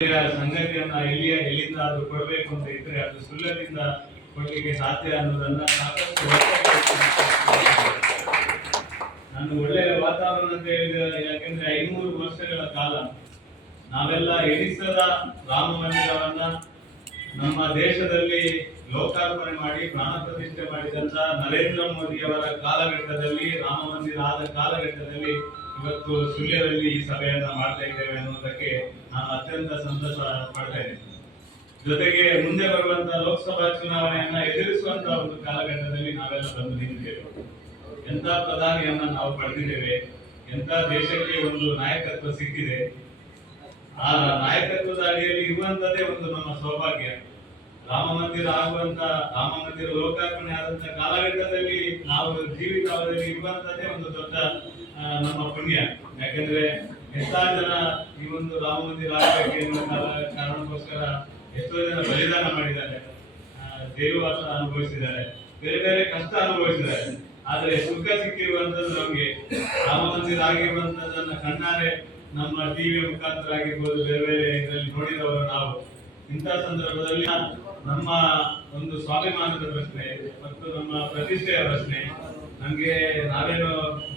ಸಂಗತಿಯನ್ನ ಎಲ್ಲಿಯ, ಎಲ್ಲಿಂದ ಅದು ಕೊಡಬೇಕು ಅಂತ ಇದ್ರೆ ಅದು ಸುಳ್ಳದಿಂದ ಕೊಡ್ಲಿಕ್ಕೆ ಸಾಧ್ಯ ಅನ್ನೋದನ್ನ ಸಾಕಷ್ಟು ನಾನು ಒಳ್ಳೆಯ ವಾತಾವರಣ ಅಂತ ಹೇಳಿದ್ರೆ ಯಾಕೆಂದ್ರೆ ಐನೂರು ವರ್ಷಗಳ ಕಾಲ ನಾವೆಲ್ಲ ಎಣಿಸದ ರಾಮ ಮಂದಿರವನ್ನ ನಮ್ಮ ದೇಶದಲ್ಲಿ ಲೋಕಾರ್ಪಣೆ ಮಾಡಿ, ಪ್ರಾಣ ಪ್ರತಿಷ್ಠೆ ಮಾಡಿದಂತ ನರೇಂದ್ರ ಮೋದಿಯವರ ಕಾಲಘಟ್ಟದಲ್ಲಿ, ರಾಮ ಮಂದಿರ ಆದ ಕಾಲಘಟ್ಟದಲ್ಲಿ ಇವತ್ತು ಸುಳ್ಯದಲ್ಲಿ ಈ ಸಭೆಯನ್ನ ಮಾಡ್ತಾ ಇದ್ದೇವೆ ಅನ್ನೋದಕ್ಕೆ ನಾನು ಅತ್ಯಂತ ಸಂತಸ ಪಡ್ತಾ ಜೊತೆಗೆ ಮುಂದೆ ಬರುವಂತ ಲೋಕಸಭಾ ಚುನಾವಣೆಯನ್ನ ಎದುರಿಸುವಂತ ಒಂದು ಕಾಲಘಟ್ಟದಲ್ಲಿ ನಾವೆಲ್ಲ ಬಂದು ನಿಂತಿದ್ದೇವೆ. ಎಂತ ಪ್ರಧಾನಿಯನ್ನ ನಾವು ಪಡೆದಿದ್ದೇವೆ, ಎಂತ ದೇಶಕ್ಕೆ ಒಂದು ನಾಯಕತ್ವ ಸಿಕ್ಕಿದೆ, ಆ ನಾಯಕತ್ವದ ಅಡಿಯಲ್ಲಿ ಇರುವಂತದೇ ಒಂದು ನಮ್ಮ ಸೌಭಾಗ್ಯ. ರಾಮ ಮಂದಿರ ಆಗುವಂತ, ರಾಮ ಮಂದಿರ ಲೋಕಾರ್ಪಣೆ ಆದಂತ ಕಾಲಘಟ್ಟದಲ್ಲಿ ನಾವು ಜೀವಿತಾವಧಿಯಲ್ಲಿ ಇರುವಂತದೇ ಒಂದು ದೊಡ್ಡ ನಮ್ಮ ಪುಣ್ಯ. ಯಾಕಂದ್ರೆ ಎಷ್ಟೋ ಜನ ಈ ಒಂದು ರಾಮ ಮಂದಿರ ಆಗಬೇಕು ಕಾರಣಕ್ಕೋಸ್ಕರ ಎಷ್ಟೋ ಜನ ಬಲಿದಾನ ಮಾಡಿದ್ದಾರೆ. ಜೈಲುವಾಸ ಅನುಭವಿಸಿದ್ದಾರೆ. ಬೇರೆ ಬೇರೆ ಕಷ್ಟ ಅನುಭವಿಸಿದ್ದಾರೆ. ಆದ್ರೆ ಸುಖ ಸಿಕ್ಕಿರುವಂತದ್ದು ನಮ್ಗೆ. ರಾಮ ಮಂದಿರ ಆಗಿರುವಂತದನ್ನ ಕಣ್ಣಾರೆ ನಮ್ಮ ಟಿವಿ ಮುಖಾಂತರ ಆಗಿರ್ಬೋದು ಬೇರೆ ಬೇರೆ ಇದರಲ್ಲಿ ನೋಡಿದವರು ನಾವು. ಇಂಥ ಸಂದರ್ಭದಲ್ಲಿ ನಮ್ಮ ಒಂದು ಸ್ವಾಭಿಮಾನದ ಪ್ರಶ್ನೆ ಮತ್ತು ನಮ್ಮ ಪ್ರತಿಷ್ಠೆಯ ಪ್ರಶ್ನೆ. ನಮ್ಗೆ ನಾವೇನು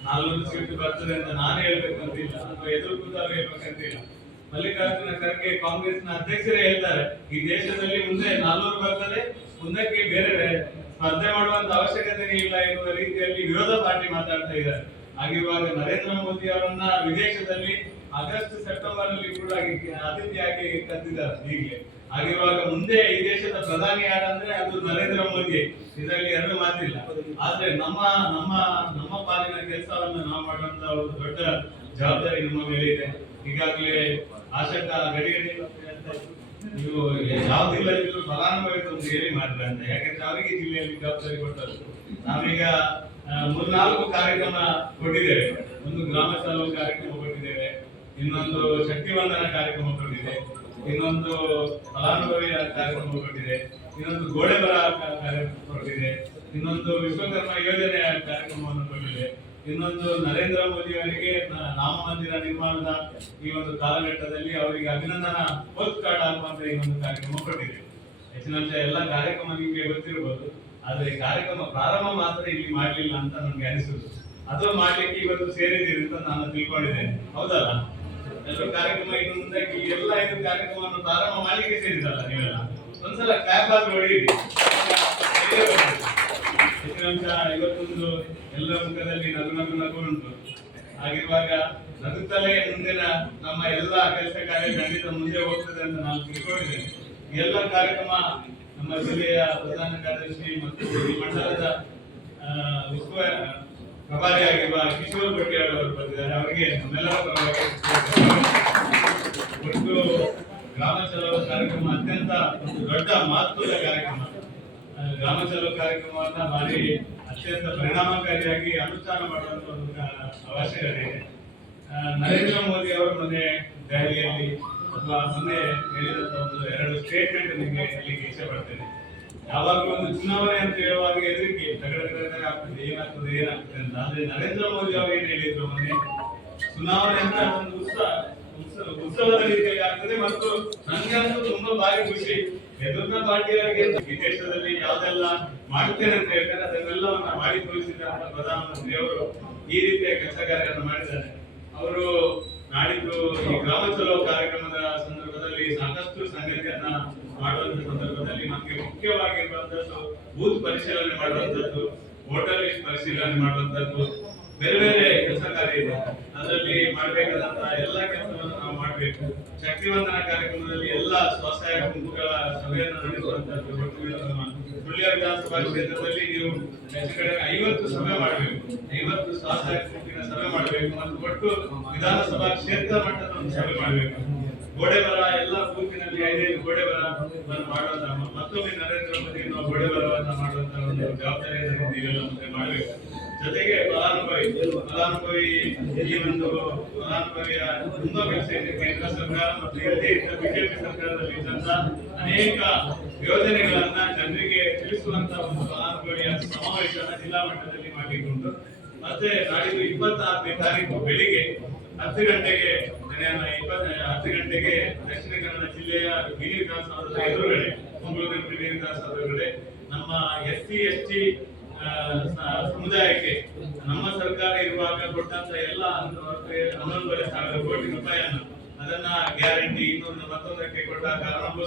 ನಾಲ್ನೂರು ಸೀಟು ಬರ್ತದೆ ಅಂತ ನಾನೇ ಹೇಳ್ಬೇಕಂತಿಲ್ಲ, ಅಥವಾ ಎದುರು ಕೂತವ್ರು ಹೇಳ್ಬೇಕಂತಿಲ್ಲ. ಮಲ್ಲಿಕಾರ್ಜುನ ಖರ್ಗೆ ಕಾಂಗ್ರೆಸ್ನ ಅಧ್ಯಕ್ಷರೇ ಹೇಳ್ತಾರೆ, ಈ ದೇಶದಲ್ಲಿ ಮುಂದೆ ನಾಲ್ವರು ಬರ್ತದೆ, ಮುಂದಕ್ಕೆ ಬೇರೆ ಸ್ಪರ್ಧೆ ಮಾಡುವಂತ ಅವಶ್ಯಕತೆ ಇಲ್ಲ ಎನ್ನುವ ರೀತಿಯಲ್ಲಿ ವಿರೋಧ ಪಾರ್ಟಿ ಮಾತಾಡ್ತಾ ಇದ್ದಾರೆ. ಹಾಗಿರುವಾಗ ನರೇಂದ್ರ ಮೋದಿ ಅವರನ್ನ ವಿದೇಶದಲ್ಲಿ ಆಗಸ್ಟ್ ಸೆಪ್ಟೆಂಬರ್ ಅಲ್ಲಿ ಕೂಡ ಅತಿಥಿಯಾಗಿ ಕರೆದಿದ್ದಾರೆ ಈಗಲೇ. ಹಾಗಿರುವಾಗ ಮುಂದೆ ಈ ದೇಶದ ಪ್ರಧಾನಿ ಯಾರಂದ್ರೆ ಅದು ನರೇಂದ್ರ ಮೋದಿ. ಇದರಲ್ಲಿ ಎರಡು ಮಾತಿಲ್ಲ. ಆದ್ರೆ ನಮ್ಮ ನಮ್ಮ ನಮ್ಮ ಪಾಲಿನ ಕೆಲಸವನ್ನು ನಾವು ಮಾಡುವಂತ ಒಂದು ದೊಡ್ಡ ಜವಾಬ್ದಾರಿ ನಮ್ಮ ಮೇಲೆ ಇದೆ. ಈಗಾಗಲೇ ಆಶಂಕ ಗಡಿಗಡಿ ನೀವು ಯಾವ್ದಿಲ್ಲ ಇದ್ರು ಫಲಾನುಭವಿ ಒಂದು ಹೇಳಿ ಮಾಡಿದ್ರೆ ಅಂತ. ಯಾಕಂದ್ರೆ ಅವರಿಗೆ ಜಿಲ್ಲೆಯಲ್ಲಿ ಜವಾಬ್ದಾರಿ ಕೊಟ್ಟರು ನಾವೀಗ ಮೂರ್ನಾಲ್ಕು ಕಾರ್ಯಕ್ರಮ ಕೊಟ್ಟಿದ್ದೇವೆ. ಒಂದು ಗ್ರಾಮ ಕಾರ್ಯಕ್ರಮ ಕೊಟ್ಟಿದ್ದೇವೆ. ಇನ್ನೊಂದು ಶಕ್ತಿವಂದನ ಕಾರ್ಯಕ್ರಮ ಕೊಟ್ಟಿದೆ. ಇನ್ನೊಂದು ಫಲಾನುಭವಿಯ ಕಾರ್ಯಕ್ರಮ ಕೊಟ್ಟಿದೆ. ಇನ್ನೊಂದು ಗೋಡೆ ಬರ ಕಾರ್ಯಕ್ರಮ ಕೊಟ್ಟಿದೆ. ಇನ್ನೊಂದು ವಿಶ್ವಕರ್ಮ ಯೋಜನೆಯ ಕಾರ್ಯಕ್ರಮವನ್ನು ಕೊಟ್ಟಿದೆ. ಇನ್ನೊಂದು ನರೇಂದ್ರ ಮೋದಿ ಅವರಿಗೆ ನ- ರಾಮ ಮಂದಿರ ನಿರ್ಮಾಣದ ಈ ಒಂದು ಕಾಲಘಟ್ಟದಲ್ಲಿ ಅವರಿಗೆ ಅಭಿನಂದನಾ ಪೋಸ್ಟ್ ಕಾರ್ಡ್ ಆಗುವಂತ ಈ ಒಂದು ಕಾರ್ಯಕ್ರಮ ಕೊಟ್ಟಿದೆ. ಹೆಚ್ಚಿನಂಶ ಎಲ್ಲ ಕಾರ್ಯಕ್ರಮ ನಿಮಗೆ ಗೊತ್ತಿರಬಹುದು ಆದ್ರೆ ಕಾರ್ಯಕ್ರಮ ಪ್ರಾರಂಭ ಮಾತ್ರ ಇಲ್ಲಿ ಮಾಡ್ಲಿಲ್ಲ ಅಂತ ನನಗೆ ಅನಿಸುದು ಅದು ಮಾಡ್ಲಿಕ್ಕೆ ಇವತ್ತು ಸೇರಿದ್ದೀರಿ ಅಂತ ನಾನು ತಿಳ್ಕೊಂಡಿದ್ದೇನೆ. ಹೌದಲ್ಲ? ಎಲ್ಲರೂ ಕಾರ್ಯಕ್ರಮ ಇನ್ನು ಮುಂದಕ್ಕೆ ಎಲ್ಲ ಇದು ಕಾರ್ಯಕ್ರಮವನ್ನು ಪ್ರಾರಂಭ ಮಾಡಲಿಕ್ಕೆ ಸೇರಿದಲ್ಲ ನೀವೆಲ್ಲ? ಒಂದ್ಸಲ ಕ್ಯಾಬ್ ಆಗಿ ಹೆಚ್ಚಿನಂಶ ಇವತ್ತೊಂದು ಎಲ್ಲ ಮುಖದಲ್ಲಿ ನಗು ನಗು ನಗು ಉಂಟು. ಹಾಗಿರುವಾಗ ನಗುತ್ತಲೇ ಮುಂದಿನ ನಮ್ಮ ಎಲ್ಲ ಕೆಲಸ ಕಾರ್ಯ ಖಂಡಿತ ಮುಂದೆ ಹೋಗ್ತದೆ ಅಂತ ನಾನು ತಿಳ್ಕೊಂಡಿದ್ದೇನೆ. ಎಲ್ಲ ಕಾರ್ಯಕ್ರಮ ನಮ್ಮ ಜಿಲ್ಲೆಯ ಪ್ರಧಾನ ಕಾರ್ಯದರ್ಶಿ ಮತ್ತು ಈ ಮಂಡಲದ ಉಸ್ತುವ ಪ್ರಭಾರಿಯಾಗಿರುವ ಕಿಶೋರ್ ಬಟ್ಟಿಯಾಳ್ ಅವರು ಬಂದಿದ್ದಾರೆ. ಅವರಿಗೆ ನಮ್ಮೆಲ್ಲರ ಪರವಾಗಿ ಒಟ್ಟು ಗ್ರಾಮ ಚಲೋ ಕಾರ್ಯಕ್ರಮ, ಅತ್ಯಂತ ಒಂದು ದೊಡ್ಡ ಮಹತ್ವದ ಕಾರ್ಯಕ್ರಮ. ಗ್ರಾಮ ಚಲೋ ಕಾರ್ಯಕ್ರಮವನ್ನ ಭಾರಿ ಅತ್ಯಂತ ಪರಿಣಾಮಕಾರಿಯಾಗಿ ಅನುಷ್ಠಾನ ಮಾಡುವಂತ ಒಂದು ಅವಶ್ಯಕತೆ ಇದೆ. ನರೇಂದ್ರ ಮೋದಿ ಅವರು ಮೊನ್ನೆ ದೆಹಲಿಯಲ್ಲಿ ಅಥವಾ ಮೊನ್ನೆ ಹೇಳಿದಂತ ಒಂದು ಎರಡು ಸ್ಟೇಟ್ಮೆಂಟ್ ನಿಮಗೆ ಹೇಳಲಿಕ್ಕೆ ಇಷ್ಟಪಡ್ತೇನೆ ಪಡ್ತೇನೆ. ಯಾವಾಗಲೂ ಒಂದು ಚುನಾವಣೆ ಅಂತ ಹೇಳುವಾಗ ಹೆದರಿಕೆ ತಗಡ ಆಗ್ತದೆ, ಏನಾಗ್ತದೆ ಏನಾಗ್ತದೆ ಅಂತ. ಆದ್ರೆ ನರೇಂದ್ರ ಮೋದಿ ಅವರು ಏನ್ ಹೇಳಿದ್ರು ಮೊನ್ನೆ? ಚುನಾವಣೆ ಅಂತ ಒಂದು ಉತ್ಸವ- ಉತ್ಸವದ ರೀತಿಯಲ್ಲಿ ಆಗ್ತದೆ ಮತ್ತು ನನಗೆ ಅಂತೂ ತುಂಬಾ ಭಾರಿ ಖುಷಿ. ಎದುರಿನ ಪಾರ್ಟಿಯವರಿಗೆ ವಿದೇಶದಲ್ಲಿ ದೇಶದಲ್ಲಿ ಯಾವ್ದೆಲ್ಲ ಮಾಡ್ತೇನೆ ಅಂತ ಹೇಳ್ತಾರೆ, ಅದನ್ನೆಲ್ಲವನ್ನ ಮಾಡಿ ತೋರಿಸಿದಂತ ಪ್ರಧಾನಮಂತ್ರಿ ಅವರು ಈ ರೀತಿಯ ಕೆಲಸ ಕಾರ್ಯವನ್ನು ಮಾಡಿದ್ದಾರೆ. ಅವರು ನಾಡಿದ್ದು ಈ ಗ್ರಾಮ ಚಲೋ ಕಾರ್ಯಕ್ರಮದ ಸಂದರ್ಭದಲ್ಲಿ ಸಾಕಷ್ಟು ಸಂಗತಿಯನ್ನ ಮಾಡುವಂತ ಸಂದರ್ಭದಲ್ಲಿ ನಮಗೆ ಮುಖ್ಯವಾಗಿರುವಂತದ್ದು ಬೂತ್ ಪರಿಶೀಲನೆ ಮಾಡುವಂತದ್ದು, ಹೋಟೆಲ್ ಪರಿಶೀಲನೆ ಮಾಡುವಂತದ್ದು, ಬೇರೆ ಬೇರೆ ಕೆಲಸ ಕಾರ್ಯ ಇದೆ. ಅದರಲ್ಲಿ ಮಾಡಬೇಕಾದಂತಹ ಎಲ್ಲ ಕೆಲಸವನ್ನು ನಾವು ಮಾಡಬೇಕು ಶಕ್ತಿವಂದನ ಕಾರ್ಯಕ್ರಮದಲ್ಲಿ ಎಲ್ಲ ಸ್ವಸಹಾಯ ಗುಂಪುಗಳ ಸಭೆಯನ್ನು ನಡೆಸುವಂತದ್ದು ಸುಳ್ಯ ವಿಧಾನಸಭಾ ಕ್ಷೇತ್ರದಲ್ಲಿ ನೀವು ಹೆಚ್ಚು ಕಡಿಮೆ ಐವತ್ತು ಸಭೆ ಮಾಡಬೇಕು. ಐವತ್ತು ಸ್ವಸಹಾಯ ಗುಂಪಿನ ಸಭೆ ಮಾಡಬೇಕು ಮತ್ತು ಒಟ್ಟು ವಿಧಾನಸಭಾ ಕ್ಷೇತ್ರ ಮಟ್ಟದ ಸಭೆ ಮಾಡಬೇಕು. ಗೋಡೆ ಬರ ಎಲ್ಲ ಬೂತಿನಲ್ಲಿ ಐದೈದು ಗೋಡೆ ಬರ ಮತ್ತೊಮ್ಮೆ ನರೇಂದ್ರ ಮೋದಿ ಗೋಡೆ ಬರವನ್ನ ಒಂದು ಜವಾಬ್ದಾರಿಯನ್ನು ನೀವೆಲ್ಲ ಮುಂದೆ ಮಾಡಬೇಕು. ಜೊತೆಗೆ ಫಲಾನುಭವಿ ಫಲಾನುಭವಿ ಈ ಒಂದು ಫಲಾನುಭವಿಯ ತುಂಬಾ ಕೆಲಸ ಇದೆ. ಕೇಂದ್ರ ಸರ್ಕಾರ ಮತ್ತು ಹಿಂದೆ ಬಿಜೆಪಿ ಸರ್ಕಾರದಲ್ಲಿ ಇದ್ದಂತ ಅನೇಕ ಯೋಜನೆಗಳನ್ನ ಜನರಿಗೆ ತಿಳಿಸುವಂತ ಒಂದು ಫಲಾನುಭವಿಯ ಸಮಾವೇಶನ ಜಿಲ್ಲಾ ಮಟ್ಟದಲ್ಲಿ ಮಾಡಿಕೊಂಡು, ಮತ್ತೆ ನಾಡಿದ್ದು ಇಪ್ಪತ್ತಾರನೇ ತಾರೀಕು ಬೆಳಿಗ್ಗೆ ಹತ್ತು ಗಂಟೆಗೆ ಮಧ್ಯಾಹ್ನ ಇಪ್ಪತ್ತ ಹತ್ತು ಗಂಟೆಗೆ ದಕ್ಷಿಣ ಕನ್ನಡ ಜಿಲ್ಲೆಯ ಮಿನಿ ವಿಧಾನಸೌಧದ ಎದುರುಗಡೆ ಮಂಗಳೂರಿನ ವಿಧಾನಸೌಧ ಎದುರುಗಡೆ ನಮ್ಮ ಎಸ್ ಸಿ ಎಸ್ ಟಿ ಸಮುದಾಯಕ್ಕೆ, ನಮ್ಮ ಸರ್ಕಾರ ಇರುವಾಗ ಕೊಟ್ಟಂತ ಎಲ್ಲ ಹನ್ನೊಂದುವರೆ ಸಾವಿರ ಕೋಟಿ ರೂಪಾಯಿಯನ್ನು ಅದನ್ನ ಗ್ಯಾರಂಟಿ ಇನ್ನೊಂದು ಮತ್ತೊಂದಕ್ಕೆ ಕೊಟ್ಟ ಕಾರಣಕ್ಕೂ